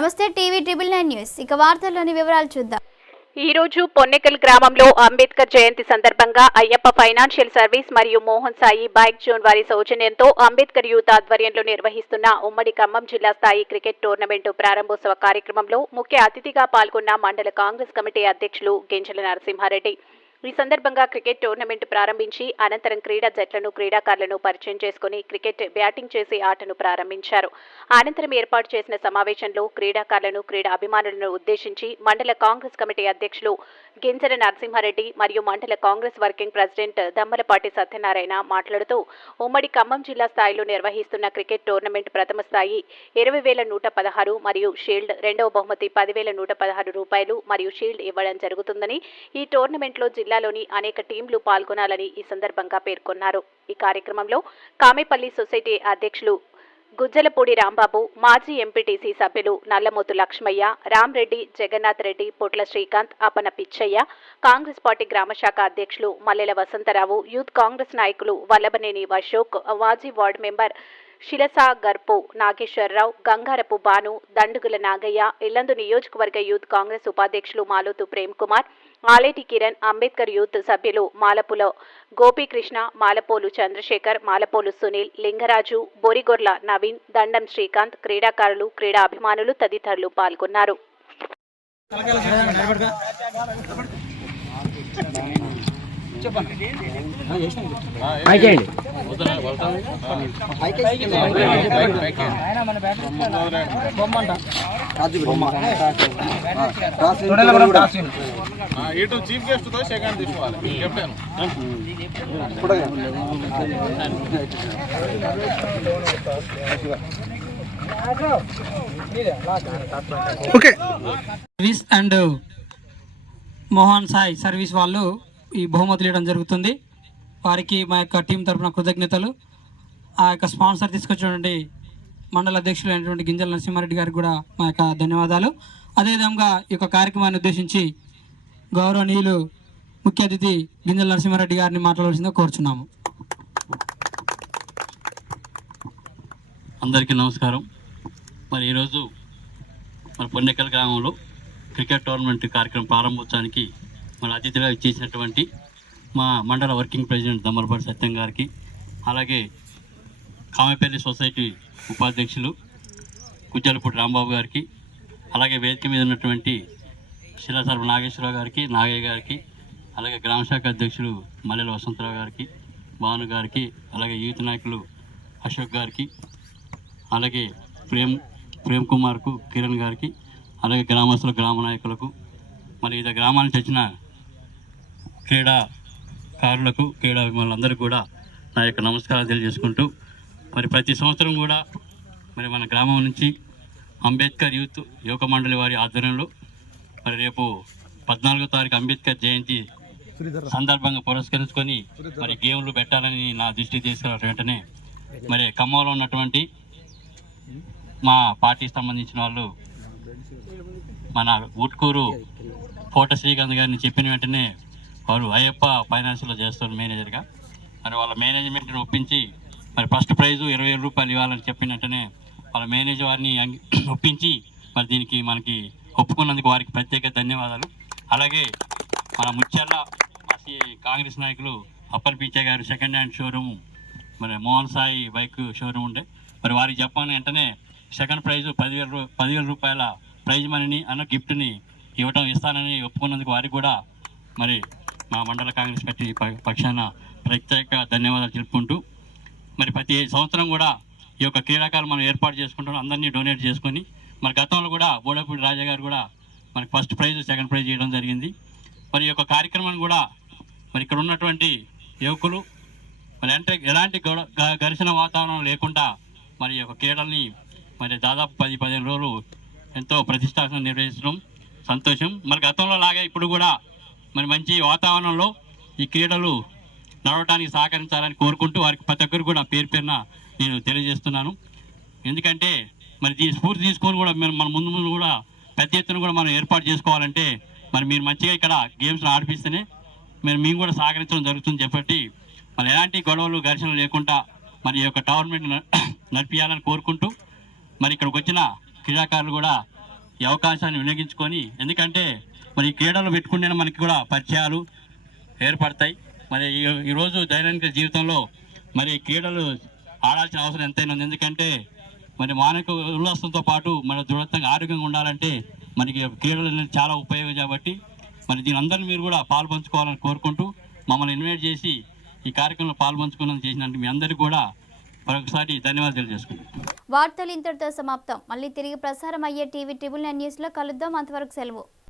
నమస్తే TV triple nine news. ఇక వార్తల్లోని వివరాలు చూద్దాం. ఈ రోజు పొన్నెకల్ గ్రామంలో అంబేద్కర్ జయంతి సందర్భంగా అయ్యప్ప ఫైనాన్షియల్ సర్వీస్ మరియు మోహన్ సాయి బైక్ జోన్ వారి సౌజన్యంతో అంబేద్కర్ యూత్ ఆధ్వర్యంలో నిర్వహిస్తున్న ఉమ్మడి ఖమ్మం జిల్లా స్థాయి క్రికెట్ టోర్నమెంట్ ప్రారంభోత్సవ కార్యక్రమంలో ముఖ్య అతిథిగా పాల్గొన్న మండల కాంగ్రెస్ కమిటీ అధ్యక్షులు గింజల నరసింహారెడ్డి. ఈ సందర్భంగా క్రికెట్ టోర్నమెంట్ ప్రారంభించి అనంతరం క్రీడా జట్లను క్రీడాకారులను పరిచయం చేసుకుని క్రికెట్ బ్యాటింగ్ చేసి ఆటను ప్రారంభించారు. అనంతరం ఏర్పాటు చేసిన సమావేశంలో క్రీడాకారులను క్రీడా అభిమానులను ఉద్దేశించి మండల కాంగ్రెస్ కమిటీ అధ్యక్షులు గింజర నరసింహారెడ్డి మరియు మండల Congress working president Dammalapati Satyanarayana మాట్లాడుతూ ఉమ్మడి ఖమ్మం జిల్లా స్థాయిలో నిర్వహిస్తున్న క్రికెట్ టోర్నమెంట్ ప్రథమ స్థాయి ఇరవై వేల నూట పదహారు మరియు షీల్డ్ రెండవ బహుమతి పదివేల నూట పదహారు రూపాయలు మరియు షీల్డ్ ఇవ్వడం జరుగుతుందని ఈ టోర్నమెంట్లో జిల్లాలోని అనేక టీంలు పాల్గొనాలని ఈ సందర్భంగా పేర్కొన్నారు. ఈ కార్యక్రమంలో కామేపల్లి సొసైటీ అధ్యక్షులు గుజ్జలపూడి రాంబాబు మాజీ ఎంపీటీసీ సభ్యులు నల్లమోతు లక్ష్మయ్య రామ్రెడ్డి జగన్నాథ్ రెడ్డి పొట్ల శ్రీకాంత్ అపన పిచ్చయ్య కాంగ్రెస్ పార్టీ గ్రామశాఖ అధ్యక్షులు మల్లెల వసంతరావు యూత్ కాంగ్రెస్ నాయకులు వల్లభనేని అశోక్ మాజీ వార్డు మెంబర్ శిలసా గర్పు నాగేశ్వరరావు గంగారపు బాను దండుగుల నాగయ్య ఇల్లందు నియోజకవర్గ యూత్ కాంగ్రెస్ ఉపాధ్యక్షులు మాలోతు ప్రేమ్ కుమార్ ఆలేటి కిరణ్ అంబేద్కర్ యూత్ సభ్యులు మాలపుల గోపీకృష్ణ మాలపోలు చంద్రశేఖర్ మాలపోలు సునీల్ లింగరాజు బొరిగొర్ల నవీన్ దండం శ్రీకాంత్ క్రీడాకారులు క్రీడా అభిమానులు తదితరులు పాల్గొన్నారు. ఆ, ఇటు చీఫ్ గెస్ట్తో సెకండ్ తీసుకోవాలి captain service and Mohan Sai service వాళ్ళు ఈ బహుమతులు ఇవ్వడం జరుగుతుంది. వారికి మా యొక్క టీం తరఫున కృతజ్ఞతలు. ఆ యొక్క స్పాన్సర్ తీసుకొచ్చినటువంటి మండల అధ్యక్షులు అయినటువంటి గింజల నరసింహారెడ్డి గారికి కూడా మా యొక్క ధన్యవాదాలు. అదేవిధంగా ఈ యొక్క కార్యక్రమాన్ని ఉద్దేశించి గౌరవనీయులు ముఖ్య అతిథి గింజల నరసింహారెడ్డి గారిని మాట్లాడవలసిందిగా కోరుచున్నాము. అందరికీ నమస్కారం. మరి ఈరోజు మన పొన్నెక్కల గ్రామంలో క్రికెట్ టోర్నమెంట్ కార్యక్రమం ప్రారంభోత్సవానికి మన అతిథిగా చేసినటువంటి మా మండల వర్కింగ్ ప్రెసిడెంట్ దమ్మలపాటి సత్యం గారికి అలాగే కామెపల్లి సొసైటీ ఉపాధ్యక్షులు కుజ్జలపూడి రాంబాబు గారికి అలాగే వేదిక మీద ఉన్నటువంటి శిలాసర్వ నాగేశ్వరరావు గారికి నాగయ్య గారికి అలాగే గ్రామ శాఖ అధ్యక్షులు మల్లెల వసంతరావు గారికి భాను గారికి అలాగే యూత్ నాయకులు అశోక్ గారికి అలాగే ప్రేమ్ ప్రేమ్ కుమార్కు కిరణ్ గారికి అలాగే గ్రామస్తుల గ్రామ నాయకులకు మరి వివిధ గ్రామాల నుంచి వచ్చిన క్రీడాకారులకు క్రీడా అభిమానులందరికీ కూడా నా యొక్క నమస్కారాలు తెలియజేసుకుంటూ మరి ప్రతి సంవత్సరం కూడా మరి మన గ్రామం నుంచి అంబేద్కర్ యూత్ యువక మండలి వారి ఆధ్వర్యంలో మరి రేపు పద్నాలుగో తారీఖు అంబేద్కర్ జయంతి సందర్భంగా పురస్కరించుకొని మరి గేమ్లు పెట్టాలని నా దృష్టికి తీసుకురావడం వెంటనే మరి ఖమ్మంలో ఉన్నటువంటి మా పార్టీకి సంబంధించిన వాళ్ళు మన ఉట్కూరు కోట శ్రీకాంత్ గారిని చెప్పిన వెంటనే వారు అయ్యప్ప ఫైనాన్స్లో చేస్తారు మేనేజర్గా మరి వాళ్ళ మేనేజ్మెంట్ని ఒప్పించి మరి ఫస్ట్ ప్రైజు ఇరవై వేల రూపాయలు ఇవ్వాలని చెప్పిన వెంటనే వాళ్ళ మేనేజర్ వారిని ఒప్పించి మరి దీనికి మనకి ఒప్పుకున్నందుకు వారికి ప్రత్యేక ధన్యవాదాలు. అలాగే మన ముచ్చర్ల కాంగ్రెస్ నాయకులు అప్పర్ పిచ్చే గారు సెకండ్ హ్యాండ్ షోరూమ్ మరి మోహన్ సాయి బైక్ షోరూమ్ ఉండే. మరి వారికి చెప్పని వెంటనే సెకండ్ ప్రైజ్ పదివేల రూ పదివేల రూపాయల ప్రైజ్ మనీని అన్న గిఫ్ట్ని ఇవ్వటం ఇస్తానని ఒప్పుకున్నందుకు వారికి కూడా మరి మా మండల కాంగ్రెస్ పార్టీ పక్షాన ప్రత్యేక ధన్యవాదాలు తెలుపుకుంటూ మరి ప్రతి సంవత్సరం కూడా ఈ యొక్క క్రీడాకారులు మనం ఏర్పాటు చేసుకుంటాం అందరినీ డొనేట్ చేసుకొని మరి గతంలో కూడా బోడపూడి రాజా గారు కూడా మనకి ఫస్ట్ ప్రైజ్ సెకండ్ ప్రైజ్ ఇవ్వడం జరిగింది. మరి ఈ యొక్క కార్యక్రమాన్ని కూడా మరి ఇక్కడ ఉన్నటువంటి యువకులు మరి అంటే ఎలాంటి గొడ- ఘర్షణ వాతావరణం లేకుండా మరి ఈ యొక్క క్రీడల్ని మరి దాదాపు పది పదిహేను రోజులు ఎంతో ప్రతిష్టాత్మకంగా నిర్వహించడం సంతోషం. మరి గతంలో లాగా ఇప్పుడు కూడా మరి మంచి వాతావరణంలో ఈ క్రీడలు నడవటానికి సహకరించాలని కోరుకుంటూ వారికి ప్రతి ఒక్కరు కూడా పేరు పేరున నేను తెలియజేస్తున్నాను. ఎందుకంటే మరి దీని స్ఫూర్తి తీసుకొని కూడా మేము మన ముందు ముందు కూడా పెద్ద ఎత్తున కూడా మనం ఏర్పాటు చేసుకోవాలంటే మరి మీరు మంచిగా ఇక్కడ గేమ్స్ని ఆడిపిస్తేనే మరి మేము కూడా సహకరించడం జరుగుతుంది చెప్పట్టి మరి ఎలాంటి గొడవలు ఘర్షణలు లేకుండా మరి ఈ యొక్క టోర్నమెంట్ నడిపించాలని కోరుకుంటూ మరి ఇక్కడికి వచ్చిన క్రీడాకారులు కూడా ఈ అవకాశాన్ని వినియోగించుకొని ఎందుకంటే మరి ఈ క్రీడలు పెట్టుకుంటే మనకి కూడా పరిచయాలు ఏర్పడతాయి. మరి ఈ- ఈరోజు దైనందిక జీవితంలో మరి క్రీడలు ఆడాల్సిన అవసరం ఎంతైనా ఉంది. ఎందుకంటే మరి మానసిక ఉల్లాసంతో పాటు మన దృఢత్వంగా ఆరోగ్యంగా ఉండాలంటే మనకి క్రీడలు చాలా ఉపయోగం కాబట్టి మరి దీని అందరిని మీరు కూడా పాల్పంచుకోవాలని కోరుకుంటూ మమ్మల్ని ఇన్వైట్ చేసి ఈ కార్యక్రమంలో పాల్పంచుకున్నందుకు చేసినందుకు మీ అందరికీ కూడా మరొకసారి ధన్యవాదాలు తెలియజేసుకుంటాం వార్తలు ఇంతటితో సమాప్తం. మళ్ళీ తిరిగి ప్రసారం అయ్యే టీవీ ట్రిబుల్ నైన్ న్యూస్లో కలుద్దాం. అంతవరకు సెలవు.